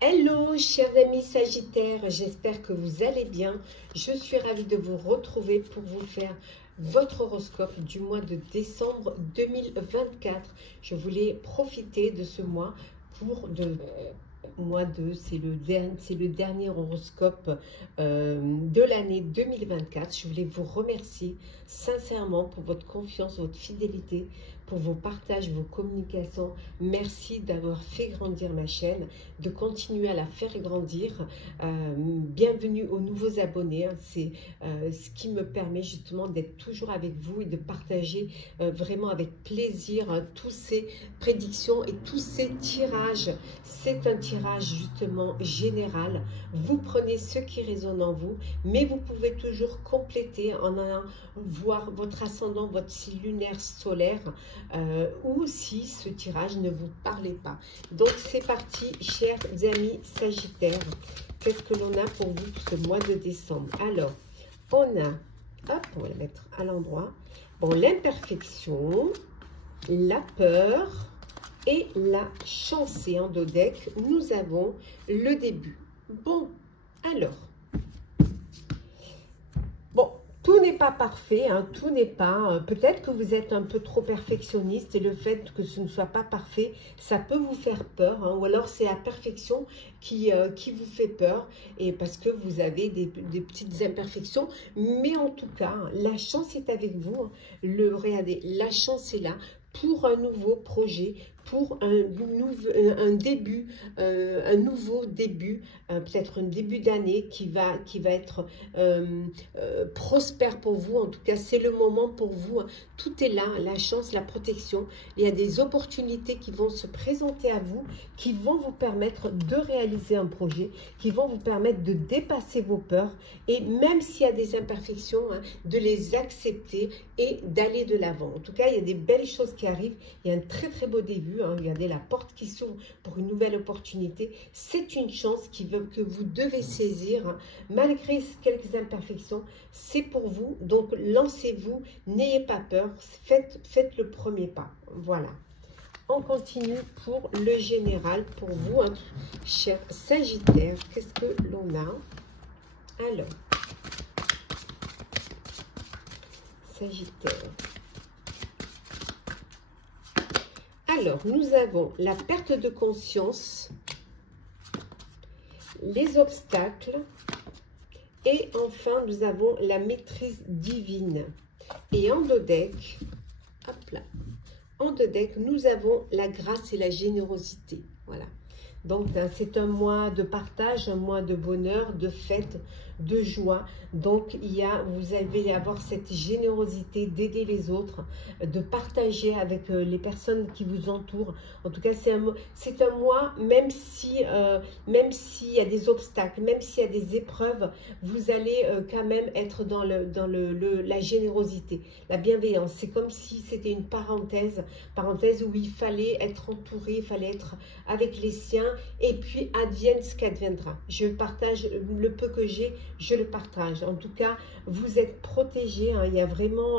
Hello, chers amis Sagittaires, j'espère que vous allez bien. Je suis ravie de vous retrouver pour vous faire votre horoscope du mois de décembre 2024. Je voulais profiter de ce mois pour c'est le dernier horoscope de l'année 2024. Je voulais vous remercier sincèrement pour votre confiance, votre fidélité, pour vos partages, vos communications. Merci d'avoir fait grandir ma chaîne, de continuer à la faire grandir. Bienvenue aux nouveaux abonnés. C'est ce qui me permet justement d'être toujours avec vous et de partager vraiment avec plaisir tous ces prédictions et tous ces tirages. C'est un tirage justement général. Vous prenez ce qui résonne en vous, mais vous pouvez toujours compléter en allant voir votre ascendant, votre signe lunaire solaire, ou si ce tirage ne vous parlait pas. Donc c'est parti, chers amis Sagittaires. Qu'est-ce que l'on a pour vous pour ce mois de décembre? Alors, on a, hop, on va le mettre à l'endroit. Bon, l'imperfection, la peur et la chance. Et en dos deck, nous avons le début. Bon, alors, bon, tout n'est pas parfait, hein, tout n'est pas... peut-être que vous êtes un peu trop perfectionniste et le fait que ce ne soit pas parfait, ça peut vous faire peur, hein, ou alors c'est la perfection qui vous fait peur, et parce que vous avez des petites imperfections. Mais en tout cas, la chance est avec vous. Hein. Regardez, la chance est là pour un nouveau projet, pour un début, un nouveau début, peut-être un début d'année qui va être prospère pour vous. En tout cas, c'est le moment pour vous. Hein. Tout est là, la chance, la protection. Il y a des opportunités qui vont se présenter à vous, qui vont vous permettre de réaliser un projet, qui vont vous permettre de dépasser vos peurs, et même s'il y a des imperfections, hein, de les accepter et d'aller de l'avant. En tout cas, il y a des belles choses qui arrivent. Il y a un très très beau début. Hein. Regardez la porte qui s'ouvre pour une nouvelle opportunité. C'est une chance que vous devez saisir. Hein. Malgré quelques imperfections, c'est pour vous. Donc lancez-vous, n'ayez pas peur. Faites le premier pas. Voilà. On continue pour le général, pour vous, hein, chers Sagittaires. Qu'est-ce que l'on a? Alors, Sagittaire. Alors, nous avons la perte de conscience, les obstacles, et enfin, nous avons la maîtrise divine. Et en dos deck, hop là, en deux decks, nous avons la grâce et la générosité. Voilà. Donc, c'est un mois de partage, un mois de bonheur, de fête, de joie. Donc, vous allez avoir cette générosité d'aider les autres, de partager avec les personnes qui vous entourent. En tout cas, c'est un mois, même s'il y a des obstacles, même s'il y a des épreuves, vous allez quand même être dans la générosité, la bienveillance. C'est comme si c'était une parenthèse où il fallait être entouré, il fallait être avec les siens, et puis advienne ce qu'adviendra. Je partage le peu que j'ai, je le partage. En tout cas, vous êtes protégés. Hein. Il y a vraiment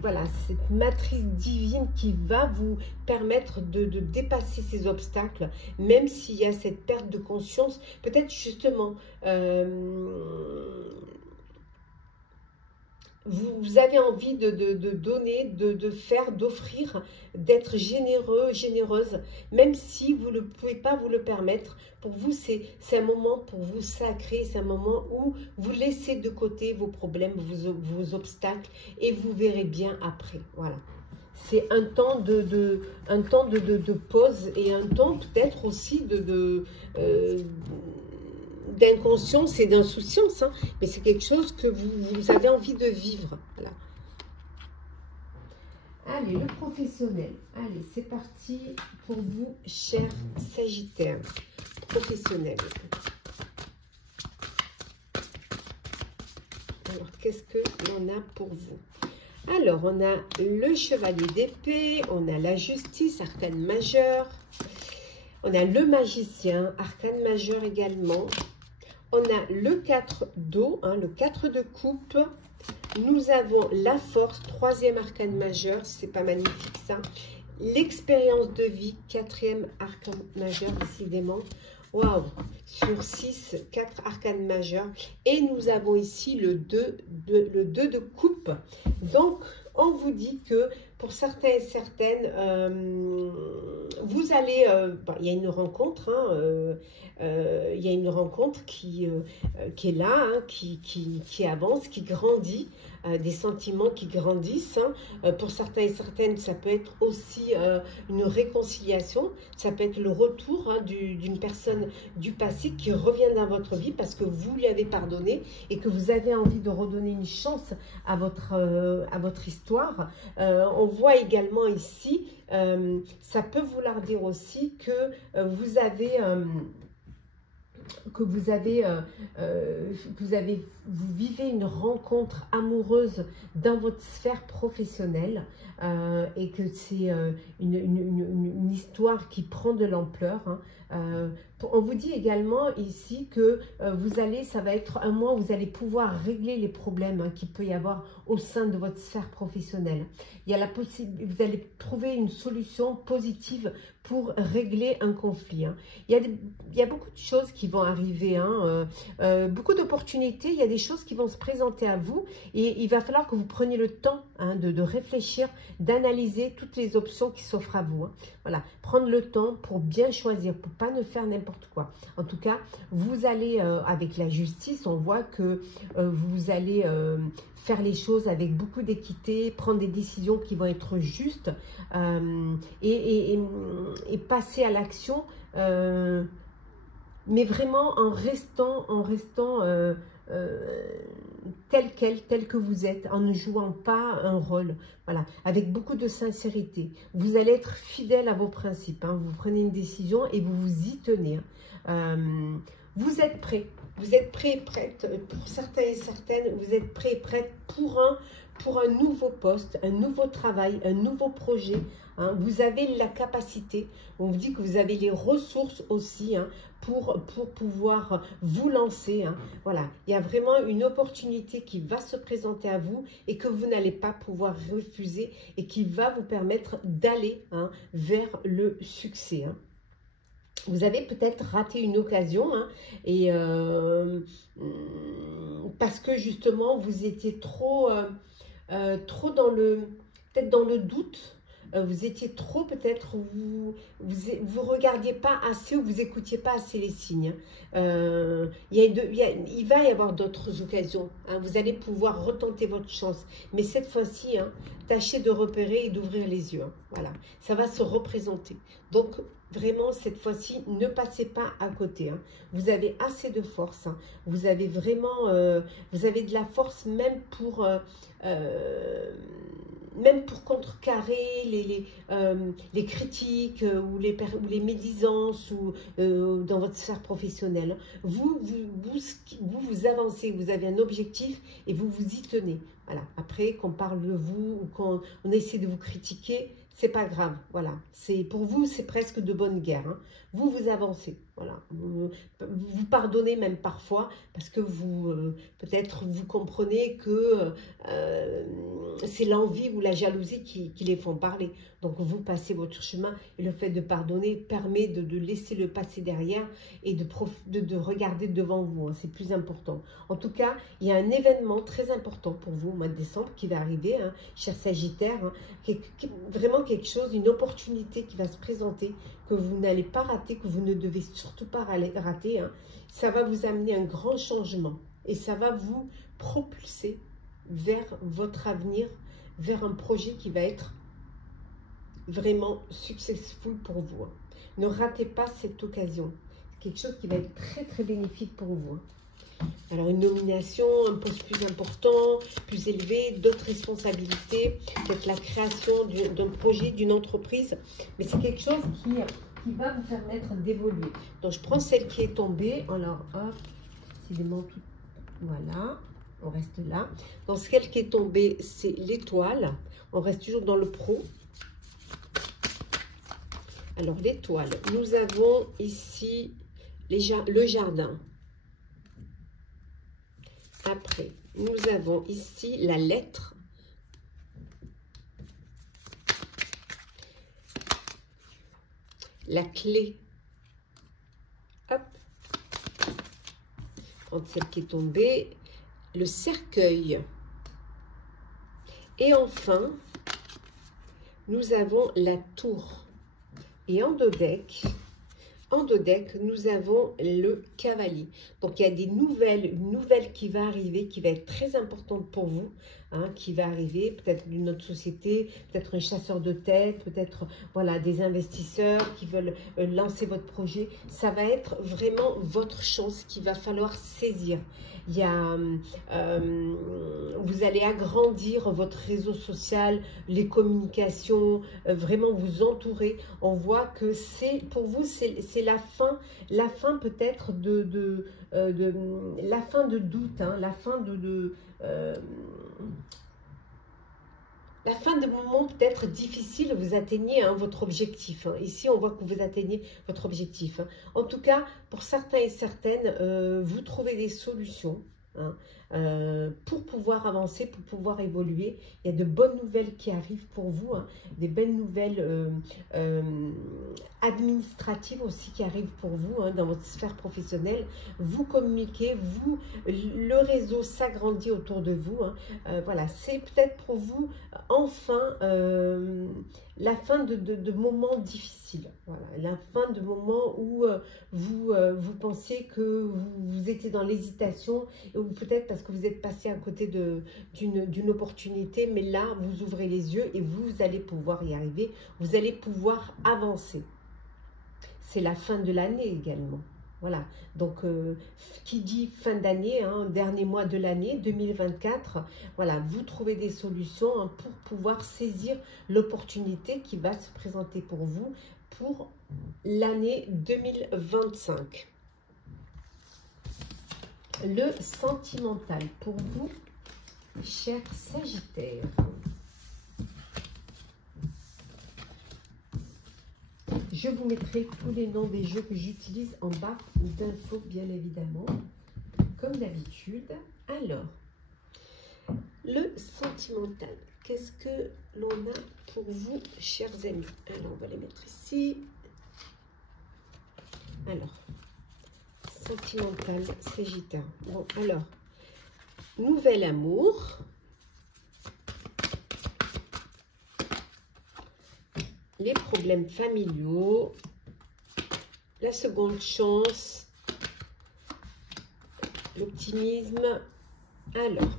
voilà, cette matrice divine qui va vous permettre de dépasser ces obstacles, même s'il y a cette perte de conscience. Peut-être justement... vous avez envie de donner, de faire, d'offrir, d'être généreux, généreuse, même si vous ne pouvez pas vous le permettre. Pour vous, c'est un moment pour vous sacré, c'est un moment où vous laissez de côté vos problèmes, vos obstacles, et vous verrez bien après. Voilà. C'est un temps de pause, et un temps peut-être aussi d'inconscience et d'insouciance, hein, mais c'est quelque chose que vous avez envie de vivre. Voilà. Allez, le professionnel. Allez, c'est parti pour vous, chers Sagittaires. Professionnel. Alors, qu'est-ce que l'on a pour vous? Alors, on a le chevalier d'épée, on a la justice, arcane majeur, on a le magicien, arcane majeur également. On a le 4 d'eau, hein, le 4 de coupe. Nous avons la force, troisième arcane majeur, c'est pas magnifique ça. l'expérience de vie, 4e arcane majeur, décidément. Waouh, sur 6, 4 arcanes majeurs. Et nous avons ici le 2 de coupe. Donc, on vous dit que pour certains et certaines, vous allez... il y a une rencontre, il y a une rencontre qui est là, qui avance, qui grandit, des sentiments qui grandissent. Pour certains et certaines, ça peut être aussi une réconciliation, ça peut être le retour d'une personne du passé qui revient dans votre vie parce que vous lui avez pardonné et que vous avez envie de redonner une chance à votre histoire. On voit également ici, ça peut vouloir dire aussi que vous vivez une rencontre amoureuse dans votre sphère professionnelle et que c'est une histoire qui prend de l'ampleur. On vous dit également ici que ça va être un mois où vous allez pouvoir régler les problèmes qu'il peut y avoir au sein de votre sphère professionnelle. Il y a vous allez trouver une solution positive pour régler un conflit. Il y a beaucoup de choses qui vont arriver, beaucoup d'opportunités, il y a des choses qui vont se présenter à vous et il va falloir que vous preniez le temps de réfléchir, d'analyser toutes les options qui s'offrent à vous. Voilà, prendre le temps pour bien choisir, pour pas ne faire n'importe quoi. En tout cas, vous allez, avec la justice, on voit que vous allez faire les choses avec beaucoup d'équité, prendre des décisions qui vont être justes et passer à l'action, mais vraiment en restant tel que vous êtes, en ne jouant pas un rôle, voilà, avec beaucoup de sincérité. Vous allez être fidèle à vos principes, vous prenez une décision et vous vous y tenez. Vous êtes prêts. Vous êtes prêts et prêtes, pour certains et certaines, vous êtes prêts et prêtes pour un nouveau poste, un nouveau travail, un nouveau projet. Vous avez la capacité, on vous dit que vous avez les ressources aussi pour pouvoir vous lancer. Voilà, il y a vraiment une opportunité qui va se présenter à vous et que vous n'allez pas pouvoir refuser et qui va vous permettre d'aller vers le succès. Vous avez peut-être raté une occasion et parce que justement vous étiez trop dans peut-être dans le doute. Vous étiez trop peut-être, vous regardiez pas assez ou vous écoutiez pas assez les signes. Il va y avoir d'autres occasions. Vous allez pouvoir retenter votre chance. Mais cette fois-ci, tâchez de repérer et d'ouvrir les yeux. Voilà, ça va se représenter. Donc, vraiment, cette fois-ci, ne passez pas à côté. Vous avez assez de force. Vous avez vraiment, vous avez de la force même pour contrecarrer les critiques ou les médisances ou dans votre sphère professionnelle. Vous avancez, vous avez un objectif et vous vous y tenez. Voilà. Après, qu'on parle de vous ou qu'on essaie de vous critiquer, c'est pas grave. Voilà. Pour vous, c'est presque de bonne guerre. Vous avancez. Voilà. Vous pardonnez même parfois parce que peut-être vous comprenez que c'est l'envie ou la jalousie qui les font parler. Donc vous passez votre chemin et le fait de pardonner permet de laisser le passé derrière et de regarder devant vous. C'est plus important. En tout cas, il y a un événement très important pour vous au mois de décembre qui va arriver, cher Sagittaire. Vraiment quelque chose, une opportunité qui va se présenter, que vous n'allez pas rater, que vous ne devez surtout pas rater. Ça va vous amener un grand changement et ça va vous propulser vers votre avenir, vers un projet qui va être vraiment successful pour vous. Ne ratez pas cette occasion. C'est quelque chose qui va être très très bénéfique pour vous. Alors une nomination, un poste plus important, plus élevé, d'autres responsabilités, peut-être la création d'un projet, d'une entreprise, mais c'est quelque chose qui va vous permettre d'évoluer. Donc je prends celle qui est tombée, alors hop, décidément tout, voilà, on reste là. Donc celle qui est tombée, c'est l'étoile, on reste toujours dans le pro. Alors l'étoile, nous avons ici le jardin. Après, nous avons ici la lettre. la clé. Hop. Prendre celle qui est tombée. Le cercueil. Et enfin, nous avons la tour. Et en dos deck, nous avons le cavalier. Donc, il y a une nouvelle qui va arriver, qui va être très importante pour vous, hein, qui va arriver, peut-être d'une autre société, peut-être un chasseur de tête, peut-être voilà, des investisseurs qui veulent lancer votre projet. Ça va être vraiment votre chance qu'il va falloir saisir. Il y a, vous allez agrandir votre réseau social, les communications, vraiment vous entourer. On voit que c'est pour vous, c'est la fin peut-être la fin de doute, hein, la fin la fin de moments peut-être difficiles, vous atteignez hein, votre objectif. Hein. Ici, on voit que vous atteignez votre objectif. Hein. En tout cas, pour certains et certaines, vous trouvez des solutions. Hein, pour pouvoir avancer, pour pouvoir évoluer. Il y a de bonnes nouvelles qui arrivent pour vous, hein, des belles nouvelles administratives aussi qui arrivent pour vous hein, dans votre sphère professionnelle. Vous communiquez, le réseau s'agrandit autour de vous. Hein. Voilà, c'est peut-être pour vous enfin la fin de moments difficiles. Voilà, la fin de moments où vous pensiez que vous étiez dans l'hésitation, ou peut-être parce que vous êtes passé à côté d'une opportunité, mais là, vous ouvrez les yeux et vous allez pouvoir y arriver, vous allez pouvoir avancer. C'est la fin de l'année également. Voilà, donc qui dit fin d'année, hein, dernier mois de l'année 2024, voilà, vous trouvez des solutions hein, pour pouvoir saisir l'opportunité qui va se présenter pour vous pour l'année 2025. Le sentimental pour vous, cher Sagittaire. Je vous mettrai tous les noms des jeux que j'utilise en barre d'infos, bien évidemment, comme d'habitude. Alors, le sentimental, qu'est-ce que l'on a pour vous, chers amis? Alors, on va les mettre ici. Alors, sentimental, Sagittaire. Bon, alors, nouvel amour. Les problèmes familiaux, la seconde chance, l'optimisme. Alors,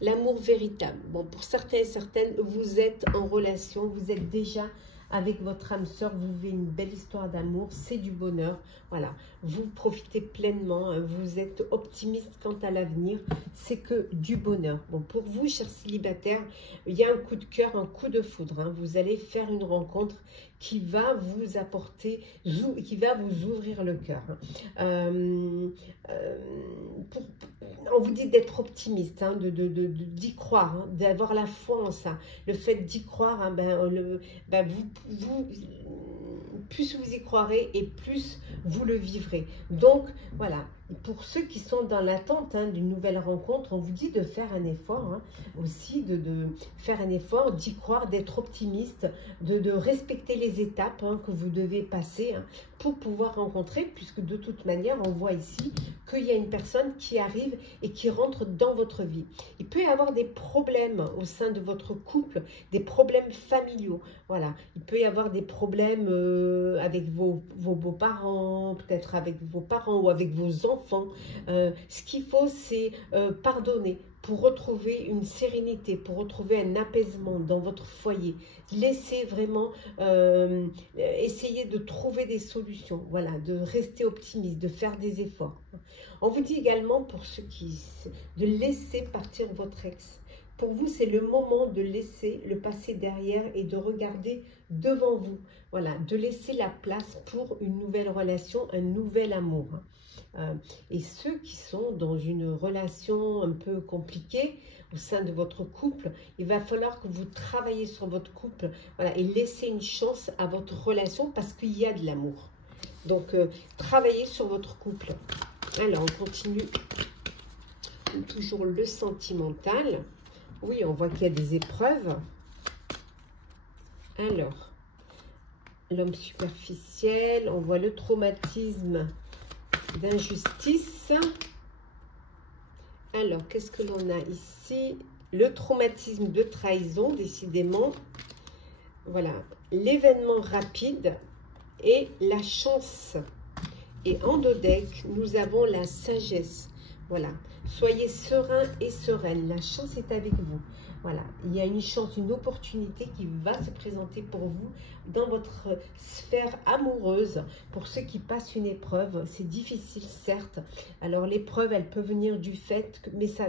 l'amour véritable. Bon, pour certains et certaines, vous êtes en relation, vous êtes déjà avec votre âme sœur, vous vivez une belle histoire d'amour, c'est du bonheur. Voilà, vous profitez pleinement, hein, vous êtes optimiste quant à l'avenir, c'est que du bonheur. Bon, pour vous, chers célibataires, il y a un coup de cœur, un coup de foudre. Hein, vous allez faire une rencontre qui va vous apporter, qui va vous ouvrir le cœur. Hein. On vous dit d'être optimiste, hein, d'y croire, hein, d'avoir la foi en ça. Le fait d'y croire, hein, plus vous y croirez et plus vous le vivrez. Donc, voilà. Pour ceux qui sont dans l'attente hein, d'une nouvelle rencontre, on vous dit de faire un effort hein, aussi, de faire un effort, d'y croire, d'être optimiste, de respecter les étapes hein, que vous devez passer hein, pour pouvoir rencontrer, puisque de toute manière, on voit ici qu'il y a une personne qui arrive et qui rentre dans votre vie. Il peut y avoir des problèmes au sein de votre couple, des problèmes familiaux. Voilà, il peut y avoir des problèmes avec vos beaux-parents, peut-être avec vos parents ou avec vos enfants. Ce qu'il faut, c'est pardonner pour retrouver une sérénité, pour retrouver un apaisement dans votre foyer. Laissez vraiment, essayer de trouver des solutions, voilà, de rester optimiste, de faire des efforts. On vous dit également pour ceux de laisser partir votre ex. Pour vous, c'est le moment de laisser le passé derrière et de regarder devant vous. Voilà, de laisser la place pour une nouvelle relation, un nouvel amour. Et ceux qui sont dans une relation un peu compliquée au sein de votre couple, il va falloir que vous travaillez sur votre couple, voilà, et laissez une chance à votre relation parce qu'il y a de l'amour. Donc, travaillez sur votre couple. Alors, on continue. Toujours le sentimental. Oui, on voit qu'il y a des épreuves. Alors, l'homme superficiel, on voit le traumatisme d'injustice. Alors, qu'est-ce que l'on a ici? Le traumatisme de trahison, décidément. Voilà, l'événement rapide et la chance. Et en dos deck, nous avons la sagesse. Voilà, soyez serein et sereine. La chance est avec vous. Voilà, il y a une chance, une opportunité qui va se présenter pour vous dans votre sphère amoureuse. Pour ceux qui passent une épreuve, c'est difficile, certes. Alors, l'épreuve, elle peut venir du fait, mais ça,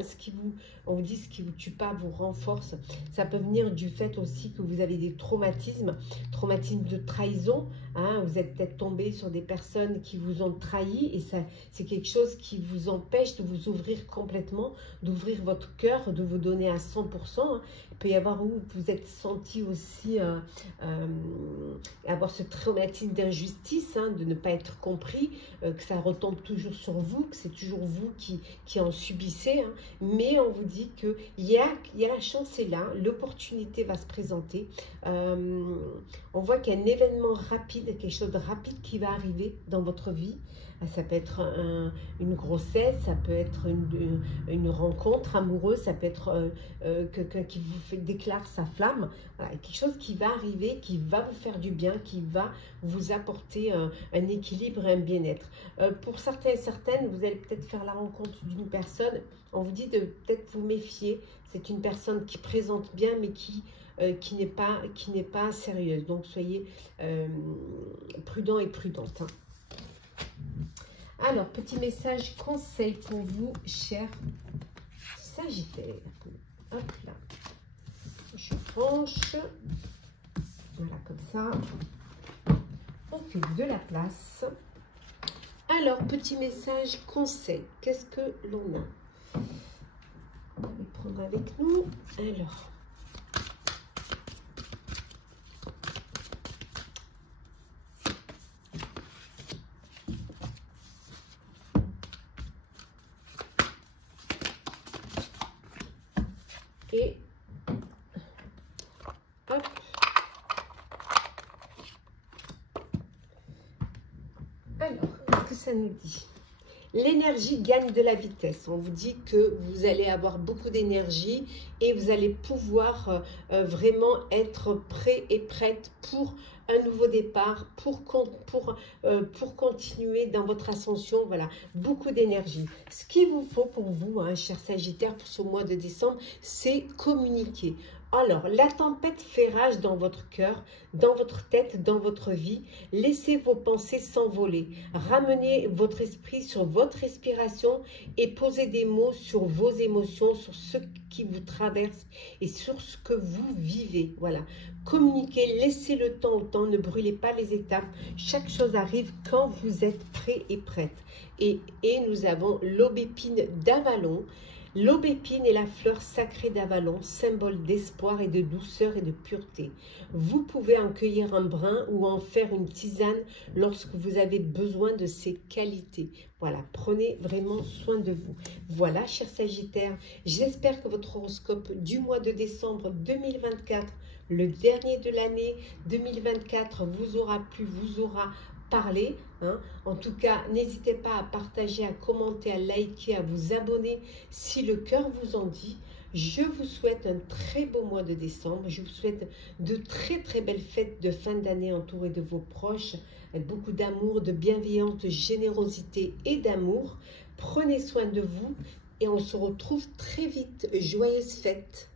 on vous dit ce qui vous tue pas vous renforce. Ça peut venir du fait aussi que vous avez des traumatismes de trahison. Hein, vous êtes peut-être tombé sur des personnes qui vous ont trahi et ça, c'est quelque chose qui vous empêche de vous ouvrir complètement, d'ouvrir votre cœur, de vous donner à 100%. Il peut y avoir où vous êtes senti aussi avoir ce traumatisme d'injustice, hein, de ne pas être compris, que ça retombe toujours sur vous, que c'est toujours vous qui en subissez. Hein. Mais on vous dit qu'il y a la chance est là, l'opportunité va se présenter. On voit qu'il y a un événement rapide, quelque chose de rapide qui va arriver dans votre vie. Ça peut être une grossesse, ça peut être une rencontre amoureuse, ça peut être quelqu'un qui vous déclare sa flamme. Voilà, quelque chose qui va arriver, qui va vous faire du bien, qui va vous apporter un équilibre et un bien-être. Pour certains et certaines, vous allez peut-être faire la rencontre d'une personne. On vous dit de peut-être vous méfier. C'est une personne qui présente bien, mais qui n'est pas sérieuse. Donc, soyez prudent et prudente. Hein. Alors, petit message conseil pour vous, chers Sagittaires. Hop là. Je branche. Voilà, comme ça. On fait de la place. Alors, petit message conseil. Qu'est-ce que l'on a? On va les prendre avec nous. Alors. Et hop. Alors, qu'est-ce que ça nous dit? L'énergie gagne de la vitesse. On vous dit que vous allez avoir beaucoup d'énergie et vous allez pouvoir vraiment être prêt et prête pour un nouveau départ, pour continuer dans votre ascension. Voilà, beaucoup d'énergie. Ce qu'il vous faut pour vous, hein, chers Sagittaires, pour ce mois de décembre, c'est communiquer. Alors, la tempête fait rage dans votre cœur, dans votre tête, dans votre vie. Laissez vos pensées s'envoler. Ramenez votre esprit sur votre respiration et posez des mots sur vos émotions, sur ce qui vous traverse et sur ce que vous vivez. Voilà. Communiquez, laissez le temps au temps, ne brûlez pas les étapes. Chaque chose arrive quand vous êtes prêt et prête. Et nous avons l'aubépine d'Avalon. L'aubépine est la fleur sacrée d'Avalon, symbole d'espoir et de douceur et de pureté. Vous pouvez en cueillir un brin ou en faire une tisane lorsque vous avez besoin de ces qualités. Voilà, prenez vraiment soin de vous. Voilà, chers Sagittaires, j'espère que votre horoscope du mois de décembre 2024, le dernier de l'année 2024, vous aura plu, vous aura parler, hein. En tout cas, n'hésitez pas à partager, à commenter, à liker, à vous abonner si le cœur vous en dit. Je vous souhaite un très beau mois de décembre. Je vous souhaite de très très belles fêtes de fin d'année entourées de vos proches, avec beaucoup d'amour, de bienveillance, de générosité et d'amour. Prenez soin de vous et on se retrouve très vite. Joyeuses fêtes!